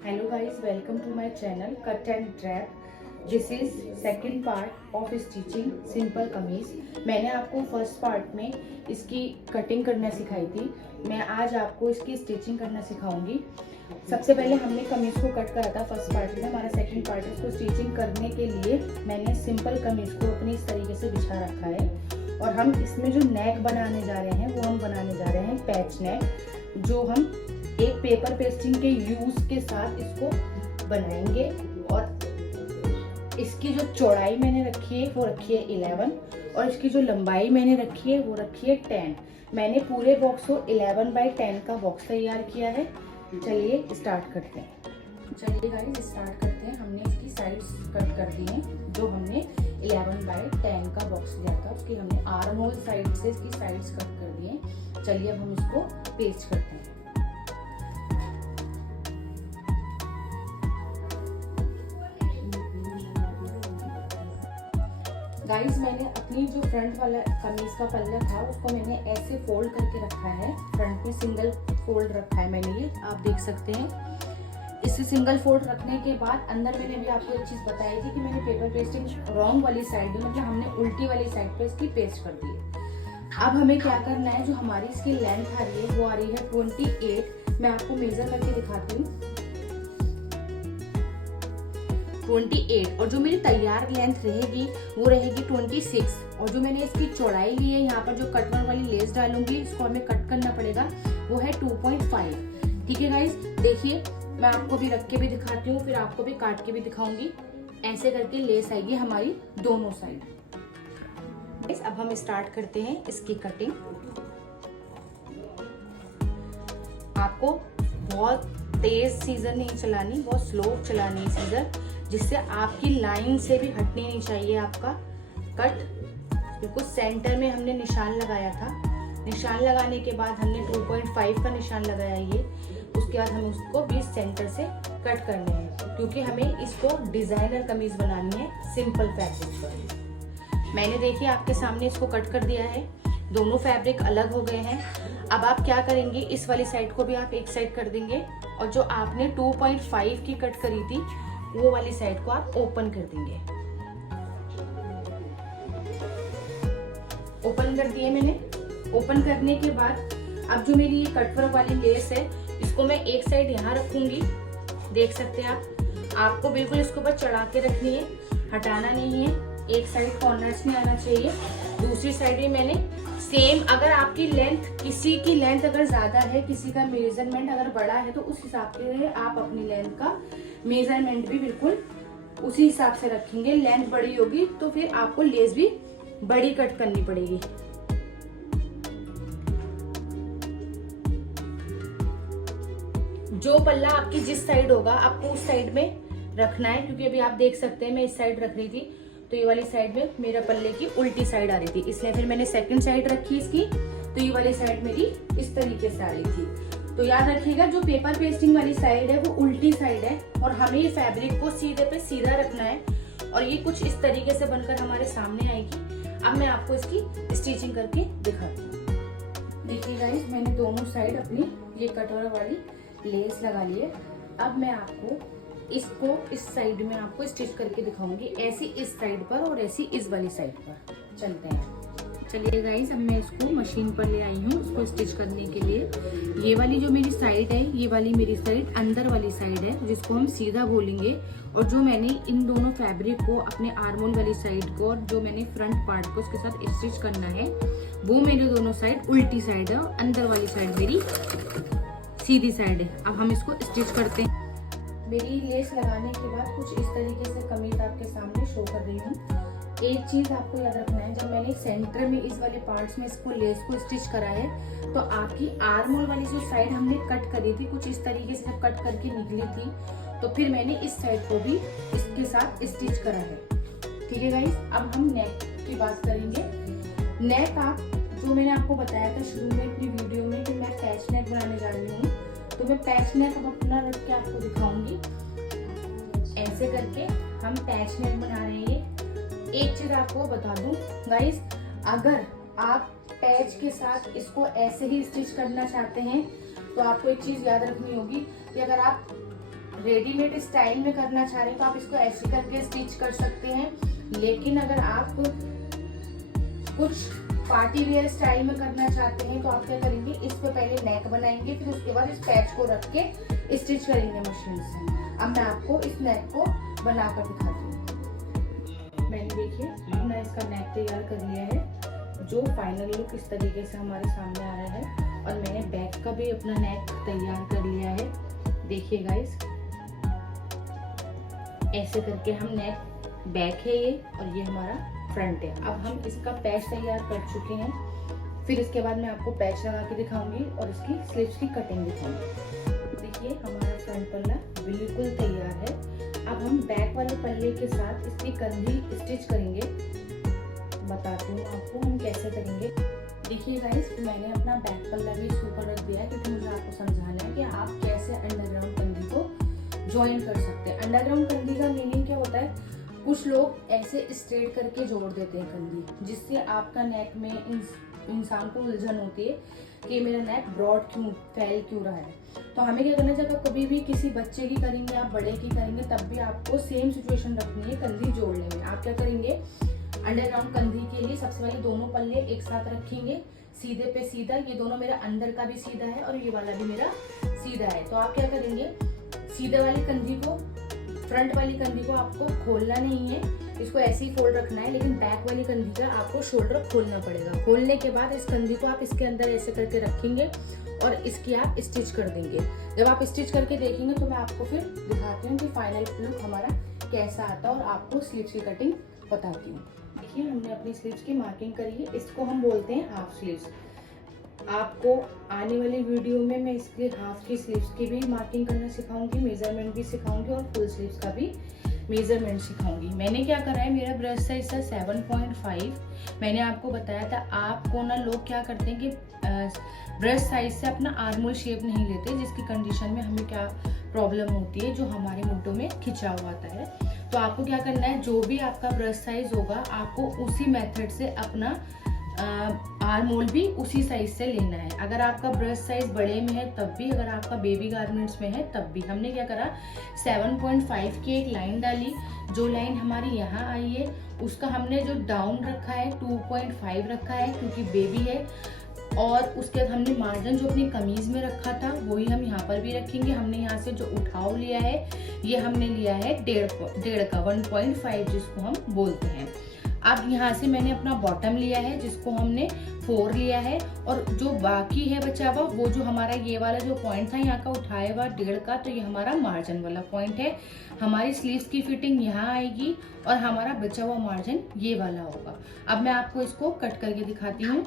Hello guys, welcome to my channel Cut and Wrap. This is second part of stitching simple कमीज। मैंने आपको first part में इसकी cutting करना सिखाई थी। मैं आज आपको इसकी स्टिचिंग करना सिखाऊंगी। सबसे पहले हमने कमीज को कट करा था फर्स्ट पार्ट में। हमारा सेकंड पार्ट है, इसको स्टिचिंग करने के लिए मैंने सिंपल कमीज को अपनी इस तरीके से बिछा रखा है। और हम इसमें जो नेक बनाने जा रहे हैं वो हम बनाने जा रहे हैं पैच नेक, जो हम एक पेपर पेस्टिंग के यूज के साथ इसको बनाएंगे। और इसकी जो चौड़ाई मैंने रखी है वो रखी है 11 और इसकी जो लंबाई मैंने रखी है वो रखी है 10। मैंने पूरे बॉक्स को 11/10 का बॉक्स तैयार किया है। चलिए स्टार्ट करते हैं। चलिए गाइस स्टार्ट करते हैं। हमने इसकी साइड्स कट कर दी हैं। जो हमने 11/10 का बॉक्स लिया था उसकी हमने आर्म होल साइड से इसकी साइड्स कट कर दी हैं। चलिए अब हम इसको पेस्ट करते हैं। गाइस मैंने अपनी जो फ्रंट वाला कमीज का पल्ला था उसको मैंने ऐसे फोल्ड करके रखा है। फ्रंट में सिंगल फोल्ड रखा है मैंने, ये आप देख सकते हैं। इसे सिंगल फोल्ड रखने के बाद अंदर मैंने भी आपको एक चीज बताई थी कि मैंने पेपर पेस्टिंग रॉन्ग वाली साइड में, मतलब हमने उल्टी वाली साइड पे इसकी पेस्ट कर दी है। अब हमें क्या करना है, जो हमारी इसकी लेंथ आ रही है वो आ रही है 28। मैं आपको मेजर करके दिखाती हूँ। 28 और जो मेरी तैयार लेंथ रहेगी वो रहेगी 26। और जो मैंने इसकी चौड़ाई ली है, यहाँ पर जो कटवर वाली लेस डालूंगी इसको हमें कट करना पड़ेगा, वो है 2.5। ठीक है गाइस, देखिए मैं आपको भी रख के भी दिखाती हूँ, फिर आपको भी काट के भी दिखाऊंगी। ऐसे करके लेस आएगी हमारी दोनों साइड। अब हम स्टार्ट करते हैं इसकी कटिंग। आपको बहुत तेज सीजर नहीं चलानी, बहुत स्लो चलानी है सीजर, जिससे आपकी लाइन से भी हटनी नहीं चाहिए आपका कट। बिल्कुल सेंटर में हमने निशान लगाया था। निशान लगाने के बाद हमने 2.5 का निशान लगाया ये। उसके बाद हमें उसको भी सेंटर से कट करने हैं, क्योंकि हमें इसको डिजाइनर कमीज बनानी है सिंपल फैब्रिक पर। मैंने देखिए आपके सामने इसको कट कर दिया है। दोनों फैब्रिक अलग हो गए हैं। अब आप क्या करेंगे, इस वाली साइड को भी आप एक साइड कर देंगे और जो आपने 2.5 की कट करी थी वो वाली साइड को आप ओपन कर देंगे। ओपन कर दिए मैंने। ओपन करने के बाद अब जो मेरी ये कटवर्क वाली लेस है इसको मैं एक साइड यहाँ रखूंगी। देख सकते हैं आप। आपको बिल्कुल इसके ऊपर चढ़ा के रखनी है, हटाना नहीं है। एक साइड कॉर्नर्स में आना चाहिए। दूसरी साइड भी मैंने सेम, अगर आपकी लेंथ, किसी की लेंथ अगर ज्यादा है, किसी का मेजरमेंट अगर बड़ा है तो उस हिसाब से आप अपनी लेंथ का मेजरमेंट भी बिल्कुल उसी हिसाब से रखेंगे। लेंथ बड़ी होगी तो फिर आपको लेस भी बड़ी कट करनी पड़ेगी। जो पल्ला आपकी जिस साइड होगा आपको उस साइड में रखना है, क्योंकि अभी आप देख सकते हैं मैं इस साइड रख रही थी तो ये वाली साइड में मेरा पल्ले की उल्टी साइड आ रही थी, इसलिए फिर मैंने सेकंड साइड रखी इसकी, तो ये वाली साइड मेरी इस तरीके से आ रही थी। तो याद रखिएगा जो पेपर पेस्टिंग वाली साइड है वो उल्टी साइड है और हमें ये फैब्रिक को सीधे पे सीधा रखना है और ये कुछ इस तरीके से बनकर हमारे सामने आएगी। अब मैं आपको इसकी स्टिचिंग करके दिखाती हूँ। देखिए गाइस, मैंने दोनों साइड अपनी ये कटोरा वाली लेस लगा ली है। अब मैं आपको इसको इस साइड में आपको स्टिच करके दिखाऊंगी, ऐसी इस साइड पर और ऐसी इस वाली साइड पर। चलते हैं। चलिए गाइस, अब मैं इसको मशीन पर ले आई हूँ इसको स्टिच करने के लिए। ये वाली जो मेरी साइड है, ये वाली मेरी साइड अंदर वाली साइड है, जिसको हम सीधा बोलेंगे। और जो मैंने इन दोनों फैब्रिक को अपने आर्मोल वाली साइड को और जो मैंने फ्रंट पार्ट को उसके साथ स्टिच करना है वो मेरे दोनों साइड उल्टी साइड है और अंदर वाली साइड मेरी सीधी साइड है। अब हम इसको स्टिच करते हैं। मेरी लेस लगाने के बाद कुछ इस तरीके से कमीज आपके सामने शो कर रही हूँ। एक चीज आपको याद रखना है, जब मैंने सेंटर में इस वाले पार्ट्स में इसको लेस को स्टिच करा है तो आपकी आर्म होल वाली जो साइड हमने कट करी थी कुछ इस तरीके से जब कट करके निकली थी तो फिर मैंने इस साइड को भी इसके साथ स्टिच करा है। ठीक है गाइस, अब हम नेक की बात करेंगे। नेक आप, जो मैंने आपको बताया था शुरू में अपनी वीडियो में कि मैं पैच नेक बनाने जा रही हूँ, तो मैं पैच नेक अब अपना रख के आपको दिखाऊंगी। ऐसे करके हम पैच नेक बना रहे हैं। एक चीज आपको बता दूं गाइस, अगर आप पैच के साथ इसको ऐसे ही स्टिच करना चाहते हैं तो आपको एक चीज याद रखनी होगी कि अगर आप रेडीमेड स्टाइल में करना चाह रहे हैं तो आप इसको ऐसे करके स्टिच कर सकते हैं, लेकिन अगर आप कुछ पार्टी वेयर स्टाइल में करना चाहते हैं तो आप क्या करेंगे, इस पे पहले नेक बनाएंगे, फिर उसके बाद इस पैच को रख के स्टिच करेंगे मशीन से। अब मैं आपको इस नेक को बनाकर दिखाती हूँ। मैंने देखिए अपना इसका नेक तैयार कर लिया है, जो फाइनल लुक इस तरीके से हमारे सामने आ रहा है। और मैंने बैक का भी अपना नेक तैयार कर लिया है। देखिए गाइस, ऐसे करके हम नेक बैक है ये, और ये हमारा फ्रंट है। अब हम इसका पैच तैयार कर चुके हैं, फिर इसके बाद मैं आपको पैच लगा के दिखाऊंगी और इसकी स्लीव्स की कटिंग दिखाऊंगी। देखिए हमारा फ्रंट पल्ला बिल्कुल तैयार है। अब हम बैक वाले पल्ले के साथ इसकी कंधी स्टिच करेंगे। बताती हूँ आपको हम कैसे करेंगे। देखिए गाइस, मैंने अपना बैक पल्ला भी इसके ऊपर रख दिया है, क्योंकि मुझे आपको समझाना है कि आप कैसे अंडरग्राउंड कंधी को ज्वाइन कर सकते हैं। अंडरग्राउंड कंधी का मीनिंग क्या होता है, कुछ लोग ऐसे स्ट्रेट करके जोड़ देते हैं कंधी, जिससे आपका नेक में इंसान को उलझन होती है कि मेरा नेक ब्रॉड क्यों फैल क्यों रहा है। तो हमें क्या करना चाहिए, कभी भी किसी बच्चे की करेंगे आप बड़े की करेंगे, तब भी आपको सेम सिचुएशन रखनी है कंधी जोड़ने में। आप क्या करेंगे, अंडरग्राउंड कंधी के लिए सबसे पहले दोनों पल्ले एक साथ रखेंगे, सीधे पे सीधा। ये दोनों मेरा अंदर का भी सीधा है और ये वाला भी मेरा सीधा है। तो आप क्या करेंगे, सीधे वाली कंधी को, फ्रंट वाली कंधी को आपको खोलना नहीं है, इसको ऐसे ही फोल्ड रखना है, लेकिन बैक वाली कंधी का आपको शोल्डर खोलना पड़ेगा। खोलने के बाद इस कंधी को आप इसके अंदर ऐसे करके रखेंगे और इसकी आप स्टिच कर देंगे। जब आप स्टिच करके देखेंगे तो मैं आपको फिर दिखाती हूँ कि फाइनल लुक हमारा कैसा आता है और आपको स्लीव्स की कटिंग बताती हूँ। देखिए हमने अपनी स्लीव्स की मार्किंग करी है, इसको हम बोलते हैं हाफ स्लीव्स। आपको आने वाली वीडियो में मैं इसके हाफ की स्लीव्स की भी मार्किंग करना सिखाऊंगी, मेजरमेंट भी सिखाऊंगी और फुल स्लीव्स का भी मेजरमेंट सिखाऊंगी। मैंने क्या करा है, मेरा ब्रेस्ट साइज था 7.5। मैंने आपको बताया था, आपको ना लोग क्या करते हैं कि ब्रेस्ट साइज से अपना आर्मोल शेप नहीं लेते, जिसकी कंडीशन में हमें क्या प्रॉब्लम होती है, जो हमारे मुड्डों में खिंचा हुआ आता है। तो आपको क्या करना है, जो भी आपका ब्रेस्ट साइज होगा आपको उसी मेथड से अपना आर्मोल भी उसी साइज से लेना है। अगर आपका ब्रेस्ट साइज बड़े में है तब भी, अगर आपका बेबी गारमेंट्स में है तब भी। हमने क्या करा, 7.5 की एक लाइन डाली, जो लाइन हमारी यहाँ आई है उसका हमने जो डाउन रखा है 2.5 रखा है, क्योंकि बेबी है। और उसके बाद हमने मार्जिन जो अपनी कमीज में रखा था वही हम यहाँ पर भी रखेंगे। हमने यहाँ से जो उठाव लिया है ये हमने लिया है 1.5 का, 1.5 जिसको हम बोलते हैं। अब यहाँ से मैंने अपना बॉटम लिया है जिसको हमने 4 लिया है, और जो बाकी है बचा हुआ वो जो हमारा ये वाला जो पॉइंट था यहाँ का उठाया हुआ 1.5 का, तो ये हमारा मार्जिन वाला पॉइंट है। हमारी स्लीव्स की फिटिंग यहाँ आएगी और हमारा बचा हुआ मार्जिन ये वाला होगा। अब मैं आपको इसको कट करके दिखाती हूँ।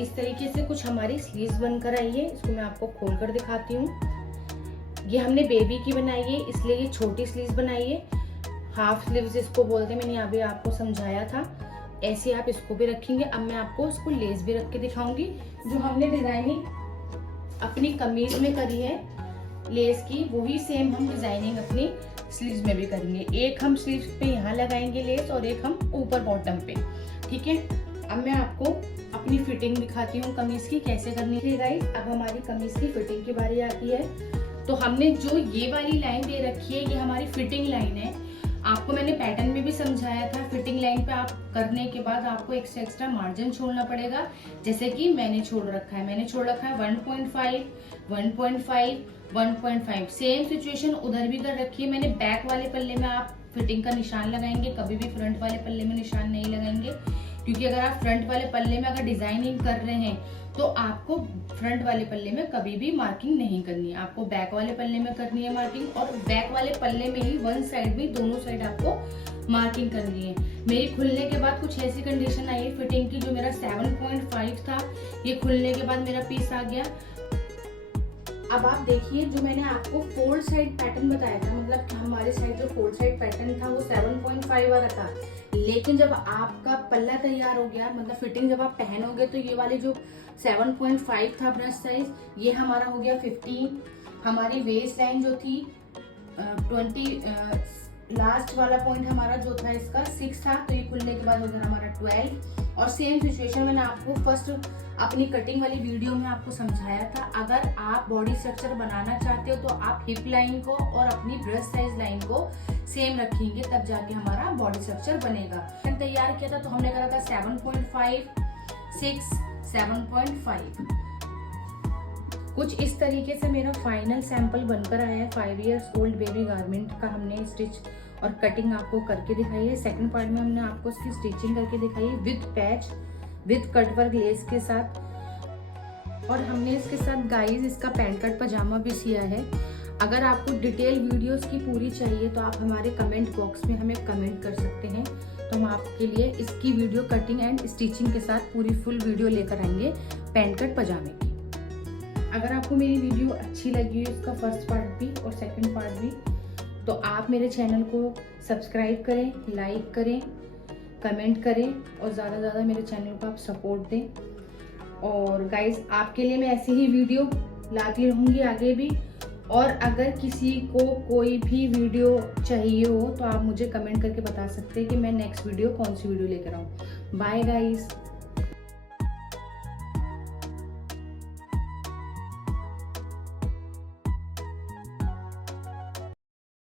इस तरीके से कुछ हमारी स्लीव्स बनकर आई है। इसको मैं आपको खोल कर दिखाती हूँ। ये हमने बेबी की बनाई है, इसलिए ये छोटी स्लीव्स बनाई है, हाफ स्लीव्स इसको बोलते हैं। मैंने अभी आपको समझाया था, ऐसे आप इसको भी रखेंगे। अब मैं आपको इसको लेस भी रख के दिखाऊंगी। जो हमने डिजाइनिंग अपनी कमीज में करी है लेस की, वही सेम हम डिजाइनिंग अपनी स्लीव्स में भी करेंगे। एक हम स्लीव्स पे यहाँ लगाएंगे लेस और एक हम ऊपर बॉटम पे, ठीक है। अब मैं आपको अपनी फिटिंग दिखाती हूँ कमीज की कैसे करनी है गाइस। अब हमारी कमीज की फिटिंग की बारी आती है। तो हमने जो ये वाली लाइन दे रखी है ये हमारी फिटिंग लाइन है। आपको मैंने पैटर्न में भी समझाया था, फिटिंग लाइन पे आप करने के बाद आपको एक से एक्स्ट्रा मार्जिन छोड़ना पड़ेगा, जैसे कि मैंने छोड़ रखा है। मैंने छोड़ रखा है 1.5, 1.5, 1.5। सेम सिचुएशन उधर भी कर रखी है मैंने। बैक वाले पल्ले में आप फिटिंग का निशान लगाएंगे, कभी भी फ्रंट वाले पल्ले में निशान नहीं लगाएंगे, क्योंकि अगर आप फ्रंट वाले पल्ले में अगर डिजाइनिंग कर रहे हैं तो आपको फ्रंट वाले पल्ले में कभी भी मार्किंग नहीं करनी है, आपको बैक वाले पल्ले में करनी है मार्किंग। और बैक वाले पल्ले में ही वन साइड भी, दोनों साइड आपको मार्किंग करनी है। मेरी खुलने के बाद कुछ ऐसी कंडीशन आई है फिटिंग की, जो मेरा 7.5 था, ये खुलने के बाद मेरा पीस आ गया अब आप देखिए, जो मैंने आपको फोल्ड साइड पैटर्न बताया था, मतलब कि हमारे साइड जो फोल्ड साइड पैटर्न था वो 7.5 वाला था, लेकिन जब आपका पल्ला तैयार हो गया, मतलब फिटिंग जब आप पहनोगे, तो ये वाले जो 7.5 था ब्रेस्ट साइज, ये हमारा हो गया 15। हमारी वेस्ट लाइन जो थी 20, लास्ट वाला पॉइंट हमारा जो था इसका 6 था, तो ये खुलने के बाद हो गया हमारा 12। और सेम सिचुएशन मैंने आपको फर्स्ट अपनी कटिंग वाली वीडियो में आपको समझाया था, अगर आप बॉडी स्ट्रक्चर बनाना चाहते हो तो आप हिप लाइन को और अपनी ब्रेस्ट साइज लाइन को सेम रखेंगे, तब जाके हमारा बॉडी स्ट्रक्चर बनेगा। तैयार किया था तो हमने करा था 7.5, 6, 7.5। कुछ इस तरीके से मेरा फाइनल सैंपल बनकर आया है। 5 इयर्स ओल्ड बेबी गारमेंट का हमने स्टिच और कटिंग आपको करके दिखाई है। सेकंड पार्ट में हमने आपको इसकी स्टिचिंग करके दिखाई है with patch, with cut work less के साथ, और हमने इसके साथ गाइस इसका पैंट कट पजामा भी सिया है। अगर आपको डिटेल वीडियोस की पूरी चाहिए तो आप हमारे कमेंट बॉक्स में हमें कमेंट कर सकते हैं, तो हम आपके लिए इसकी वीडियो कटिंग एंड स्टिचिंग के साथ पूरी फुल वीडियो लेकर आएंगे पैंट कट पजामे की। अगर आपको मेरी वीडियो अच्छी लगी है, उसका फर्स्ट पार्ट भी और सेकंड पार्ट भी, तो आप मेरे चैनल को सब्सक्राइब करें, लाइक करें, कमेंट करें और ज़्यादा से ज़्यादा मेरे चैनल को आप सपोर्ट दें। और गाइज आपके लिए मैं ऐसी ही वीडियो लाती रहूँगी आगे भी, और अगर किसी को कोई भी वीडियो चाहिए हो तो आप मुझे कमेंट करके बता सकते हैं कि मैं नेक्स्ट वीडियो कौन सी वीडियो लेकर आऊँ। Bye guys.